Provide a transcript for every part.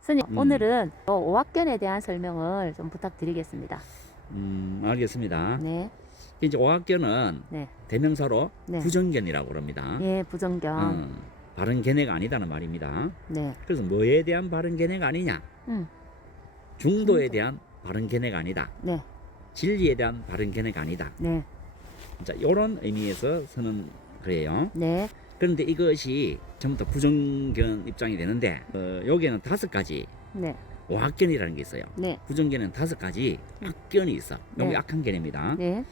스님 음. 오늘은 어, 오학견에 대한 설명을 좀 부탁드리겠습니다. 음, 알겠습니다. 네, 이제 오학견은 네, 대명사로 네. 부정견이라고 그럽니다. 예, 부정견. 어, 바른 견해가 아니다는 말입니다. 네, 그래서 뭐에 대한 바른 견해가 아니냐? 음, 중도에 중도. 대한 바른 견해가 아니다. 네, 진리에 대한 바른 견해가 아니다. 네, 자, 이런 의미에서 서는 그래요. 네, 그런데 이것이 전부 다 부정견 입장이 되는데 어, 여기에는 다섯 가지 네, 오학견이라는 게 있어요. 네, 부정견은 다섯 가지 악견이 있어. 여기 네. 악한 견해입니다. 네,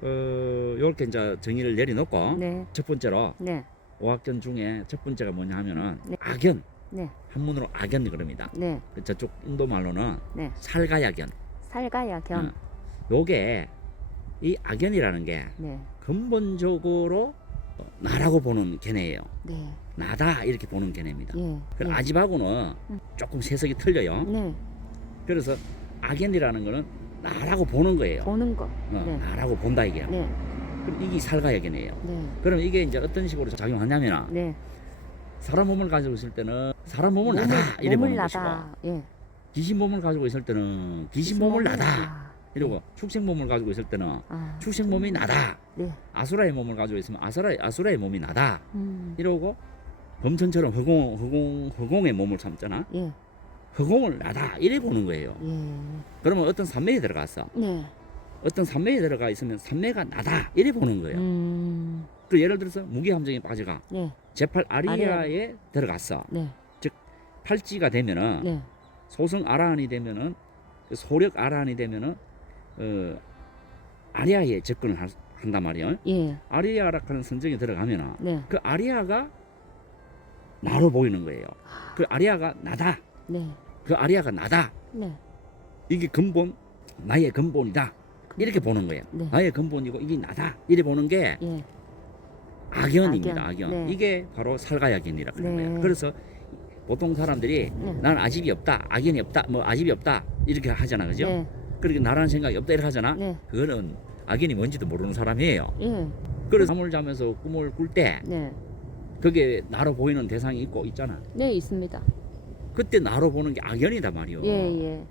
어, 이렇게 이제 정의를 내려놓고 네, 첫 번째로 네, 오학견 중에 첫 번째가 뭐냐 하면은 네. 악견. 네, 한문으로 악견 그럽니다. 네, 그 저쪽 인도 말로는 네. 살가야견. 살가야 견. 어, 요게 이 악견이라는 게 네, 근본적으로 나라고 보는 견해예요. 네, 나다 이렇게 보는 견해입니다. 예, 그 예. 아집하고는 음. 조금 세석이 틀려요. 네, 그래서 악견이라는 거는 나라고 보는 거예요. 보는 거. 어, 네. 나라고 본다 이게요. 네, 그럼 이게 살가야견이에요. 네, 그럼 이게 이제 어떤 식으로 작용하냐면 네. 사람 몸을 가지고 있을 때는 사람 몸을 나다 이래 몸을 보는 것이고 나다. 예. 귀신 몸을 가지고 있을 때는 귀신 몸을 나다 아, 이러고 축생 몸을 가지고 있을 때는 아, 축생 몸이 나다. 네. 아수라의 몸을 가지고 있으면 아수라 아수라의 몸이 나다. 음, 이러고 범천처럼 허공 허공 허공의 몸을 삼잖아. 예, 허공을 나다. 이래 보는 거예요. 예. 그러면 어떤 산매에 들어갔어 네. 어떤 산매에 들어가 있으면 산매가 나다. 이래 보는 거예요. 음, 그 예를 들어서 무기함정에 빠져가 네, 제팔 아리아에 들어갔어 네, 팔찌가 되면은 네, 소성 아라한이 되면은 그 소력 아라한이 되면은 어 아리아에 접근을 할- 한단 말이에요. 예, 아리아라는 선정에 들어가면은 네, 그 아리아가 나로 보이는 거예요. 그 아리아가 나다. 네, 그 아리아가 나다. 네, 이게 근본 나의 근본이다. 이렇게 보는 거예요. 네. 나의 근본이고 이게 나다. 이래 보는 게 예, 악연입니다. 악연. 악연. 네. 이게 바로 살가약연이라 그런 네. 거예요. 그래서 보통 사람들이 네. 난 아집이 없다, 악연이 없다, 뭐 아집이 없다 이렇게 하잖아, 그죠? 네, 그렇게 나라는 생각이 없다 이렇게 하잖아. 네, 그거는 악연이 뭔지도 모르는 사람이에요. 예, 그래서 잠을 자면서 꿈을 꿀 때 네, 그게 나로 보이는 대상이 있고 있잖아. 네, 있습니다. 그때 나로 보는 게 악연이다 말이요. 예, 예,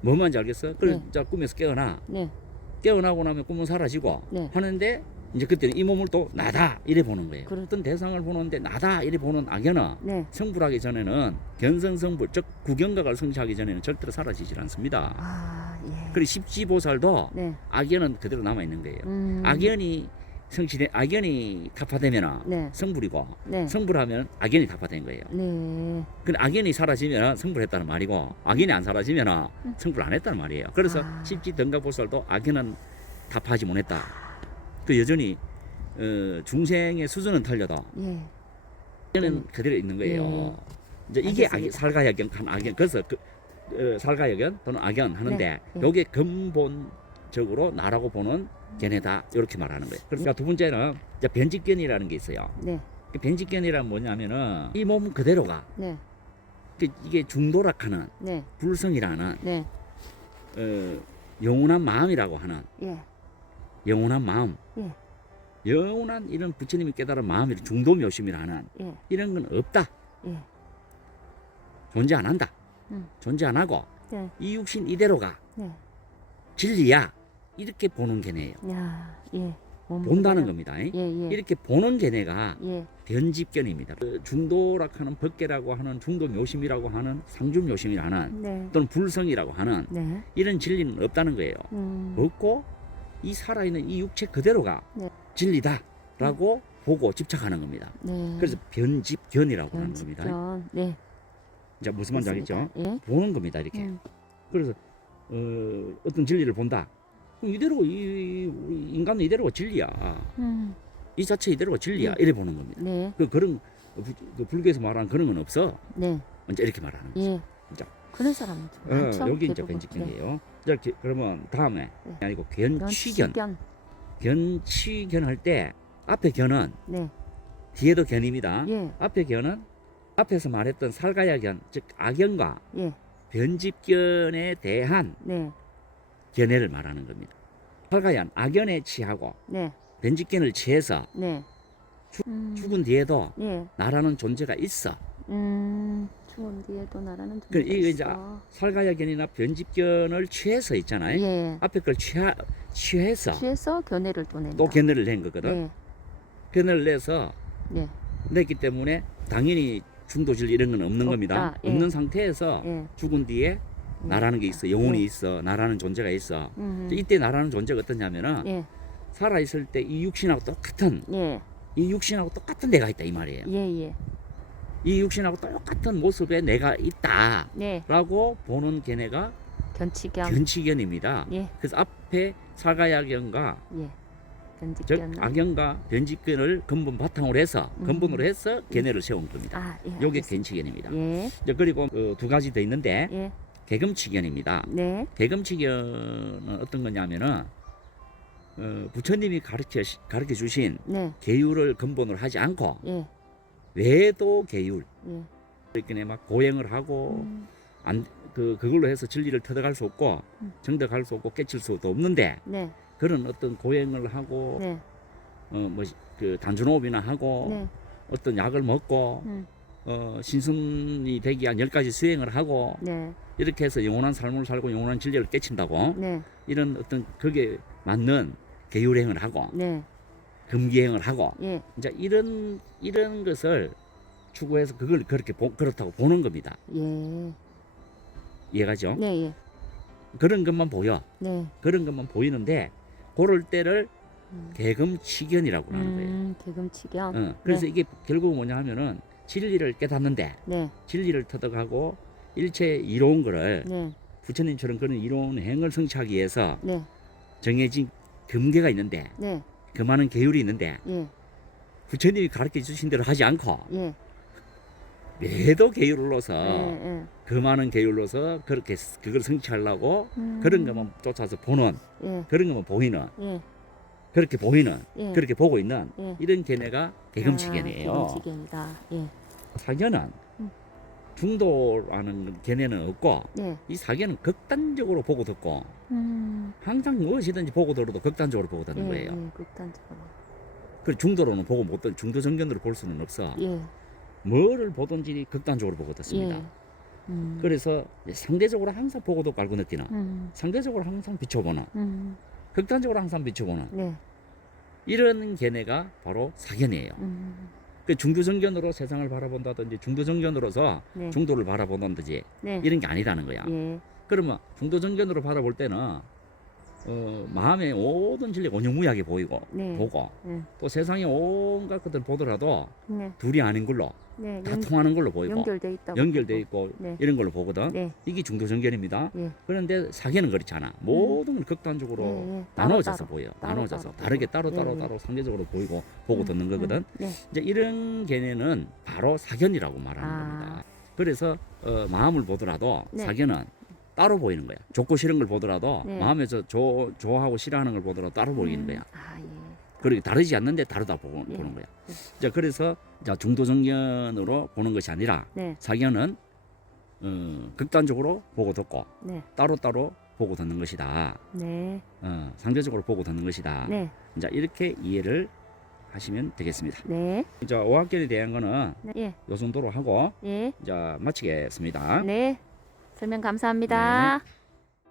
뭐 말인지 알겠어? 그래 네. 자 꿈에서 깨어나. 네, 깨어나고 나면 꿈은 사라지고 네. 하는데 이제 그때는 이 몸을 또 나다 이래 보는 거예요. 그렇- 어떤 대상을 보는데 나다 이래 보는 악연은 네. 성불하기 전에는 견성성불 즉 구경각을 성취하기 전에는 절대로 사라지질 않습니다. 아, 예. 그리고 십지보살도 네, 악연은 그대로 남아 있는 거예요. 음, 악연이 성취돼 악연이 타파되면 네, 성불이고 네, 성불하면 악연이 타파된 거예요. 네, 근데 악연이 사라지면 성불했다는 말이고 악연이 안 사라지면 음. 성불 안 했다는 말이에요. 그래서 아. 십지 등가보살도 악연은 타파하지 못했다. 그 여전히 어, 중생의 수준은 틀려도 예, 악연은 음. 그대로 있는 거예요. 예. 이제 이게 악, 알겠습니다. 살가역견, 간 악연. 그래서 그 어, 살가역견 또는 악연 하는데 네, 네. 요게 근본적으로 나라고 보는 견해다 이렇게 말하는 거예요. 그래서 두 번째는 이제 변직견이라는 게 있어요. 네, 그 변직견이란 뭐냐면은 이 몸 그대로가 네, 그 이게 중도락하는 네, 불성이라는 네, 어, 영원한 마음이라고 하는 예, 영원한 마음, 예. 영원한 이런 부처님이 깨달은 마음이 중도 묘심이라는 예, 이런 건 없다, 예, 존재 안 한다, 음. 존재 안 하고 네, 이 육신 이대로가 네. 진리야 이렇게 보는 견해예요. 야, 예. 몸 본다는. 겁니다. 예, 예, 이렇게 보는 견해가 예, 변집견입니다. 그 중도락하는 법계라고 하는 중도 묘심이라고 하는 상주 묘심이라는 네, 또는 불성이라고 하는 네, 이런 진리는 없다는 거예요. 음, 없고 이 살아있는 이 육체 그대로가 네. 진리다라고 보고 집착하는 겁니다. 네. 그래서 변집견이라고 하는 겁니다. 네, 자 무슨 말인지 알겠죠? 예, 보는 겁니다 이렇게. 음, 그래서 어, 어떤 진리를 본다. 그럼 이대로 이 인간은 이대로가 진리야. 음, 이 자체 이대로가 진리야. 네. 이래 보는 겁니다. 네, 그 그런 부- 그 불교에서 말하는 그런 건 없어. 네, 이제 이렇게 말하는 거죠. 예. 그런 사람은 좀 어, 많죠. 여기 이제 대부분. 변집견이에요. 자, 이렇게 그러면 다음에 네. 아니고 네. 견취견. 변취견, 견취견 할 때 앞에 견은 네, 뒤에도 견입니다. 예, 앞에 견은 앞에서 말했던 살가야견, 즉 악견과 예, 변집견에 대한 네, 견해를 말하는 겁니다. 살가얀 악견에 취하고 네, 변집견을 취해서 네. 음, 죽은 뒤에도 예, 나라는 존재가 있어. 음, 죽은 뒤에도 나라는 그 이거 이제. 살가야견이나 변집견을 취해서 있잖아요. 예. 앞에 걸 취하, 취해서 취해서 견해를 또 낸다. 또 견해를 낸 거거든. 네. 견해를 내서 네. 냈기 때문에 당연히 중도질 이런 건 없는 없다. 겁니다. 예. 없는 상태에서 예. 죽은 뒤에 예. 나라는 게 있어. 영혼이 예. 있어. 나라는 존재가 있어. 음. 이때 나라는 존재가 어떠냐면은 예. 살아 있을 때 이 육신하고 똑같은 예. 이 육신하고 똑같은 내가 있다 이 말이에요. 예. 예. 이 육신하고 똑같은 모습의 내가 있다라고 네. 보는 견해가 견치견. 견치견입니다. 예. 그래서 앞에 사가야견과 예. 즉 견치견. 악견과 변직견을 근본 바탕으로 해서 음. 근본으로 해서 견해를 세운 겁니다. 아, 예. 요게 알겠습니다. 견치견입니다. 예. 이제 그리고 어, 두 가지 더 있는데 예. 개금치견입니다. 네. 개금치견은 어떤 거냐면은 어, 부처님이 가르쳐 가르쳐 주신 네. 계율을 근본으로 하지 않고 예. 외도 계율 예. 이렇게 막 고행을 하고 음. 안그 그걸로 해서 진리를 터득할 수 없고 음. 정득할 수 없고 깨칠 수도 없는데 네. 그런 어떤 고행을 하고 네. 어뭐그 단준호흡이나 하고 네. 어떤 약을 먹고 음. 어 신순이 되기 위한 열 가지 수행을 하고 네. 이렇게 해서 영원한 삶을 살고 영원한 진리를 깨친다고 네. 이런 어떤 거기에 맞는 계율행을 하고 네. 금기행을 하고 예. 이제 이런 이런 것을 추구해서 그걸 그렇게 보, 그렇다고 보는 겁니다. 예. 이해가죠? 네. 예. 그런 것만 보여. 네. 그런 것만 보이는데 그럴 때를 음. 개금치견이라고 하는 거예요. 음, 개금치견. 어, 그래서 이게 결국 뭐냐 하면은 진리를 깨닫는데 네. 진리를 터득하고 일체 이로운 거를 네. 부처님처럼 그런 이로운 행을 성취하기 위해서 네. 정해진 금계가 있는데 네. 그 많은 계율이 있는데 예. 부처님이 가르쳐 주신 대로 하지 않고 예. 매도 계율로서 예. 예. 그 많은 계율로서 그렇게 그걸 성취하려고 음. 그런 것만 쫓아서 보는 예. 그런 것만 보이는 예. 그렇게 보이는 예. 그렇게 보고 있는 예. 이런 견해가 개금치견이에요. 아, 개금치 견이다. 예. 사견은 음. 중도라는 견해는 없고 네. 이 사견은 극단적으로 보고 듣고 음. 항상 무엇이든지 보고 들어도 극단적으로 보고 듣는 예. 거예요. 예. 극단적으로. 그 중도로는 보고 못 듣, 중도 정견으로 볼 수는 없어. 예. 뭐를 보든지 극단적으로 보고 듣습니다. 예. 음. 그래서 상대적으로 항상 보고 듣고 알고 느끼는 음. 상대적으로 항상 비춰보는 음. 극단적으로 항상 비춰보는 네. 이런 견해가 바로 사견이에요. 음. 그 중도정견으로 세상을 바라본다든지 중도정견으로서 네. 중도를 바라본다든지 네. 이런 게 아니라는 거야. 예. 그러면 중도정견으로 바라볼 때는 어, 마음의 모든 진리가 온영무하게 보이고 네. 보고 네. 또 세상의 온갖 것들 보더라도 네. 둘이 아닌 걸로 네. 다 연, 통하는 걸로 보이고 연결돼 있다고. 연결돼. 있고 네. 이런 걸로 보거든. 네. 이게 중도정견입니다. 예. 그런데 사견은 그렇지 않아. 모든 걸 극단적으로 예, 예. 따로, 나눠져서. 보여. 나눠져서. 다르게 따로 따로 예, 예. 따로 상대적으로 보이고 보고 음, 듣는 거거든. 음, 네. 이제 이런 개념은 바로 사견이라고 말하는 아. 겁니다. 그래서 어, 마음을 보더라도 네. 사견은 따로 보이는 거야. 좋고 싫은 걸 보더라도 네. 마음에서 좋 좋아하고 싫어하는 걸 보더라도 따로 보이는 음. 거야. 아, 예. 그리고 다르지 않는데 다르다 보고, 예. 보는 거야. 네. 자 그래서 자 중도 정견으로 보는 것이 아니라 네. 사견은 어, 극단적으로 보고 듣고 네. 따로 따로 보고 듣는 것이다. 네. 어, 상대적으로 보고 듣는 것이다. 네. 자 이렇게 이해를 하시면 되겠습니다. 네. 자 오학견에 대한 거는 네. 예. 요 정도로 하고 예. 자 마치겠습니다. 네. 설명 감사합니다.